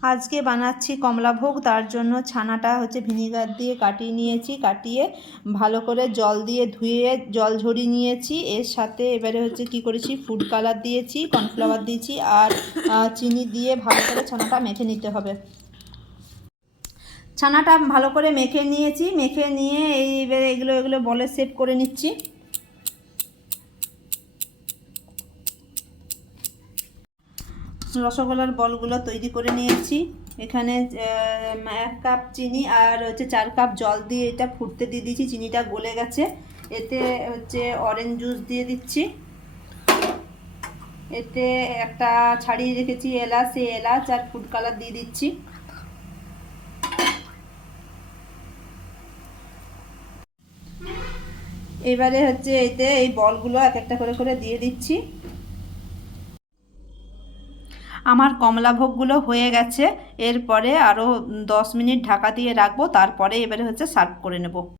আজকে বানাচ্ছি কমলাভোগ। তার জন্য ছানাটা ভিনিগার দিয়ে কাটিয়ে নিয়েছি, কাটিয়ে ভালো করে জল দিয়ে ধুয়ে জল ঝরিয়ে নিয়েছি। এর সাথে এবারে কি করেছি, ফুড কালার দিয়েছি, কর্নফ্লাওয়ার দিয়েছি আর চিনি দিয়ে ভালো করে ছানাটা মেখে নিতে হবে। ছানাটা ভালো করে মেখে নিয়েছি, মেখে নিয়ে এইবারে এগুলো বলে সেট করে নিচ্ছি। রসগোল্লার বলগুলো তৈরি করে নিয়েছি। এখানে 1 কাপ চিনি আর 4 কাপ জল দিয়ে এটা ফুটতে দিয়ে দিয়েছি। চিনিটা গলে গেছে। এতে অরেঞ্জ জুস দিয়ে দিচ্ছি। এতে একটা ছাড়িয়ে রেখেছি এলাচ, সেই এলাচ আর ফুড কালার দিয়ে দিচ্ছি। এবারে এতে এই বলগুলো এক একটা করে করে দিয়ে দিচ্ছি। আমার কমলাভোগগুলো হয়ে গেছে। এরপরে আরও 10 মিনিট ঢাকা দিয়ে রাখবো, তারপরে এবারে সার্ভ করে নেব।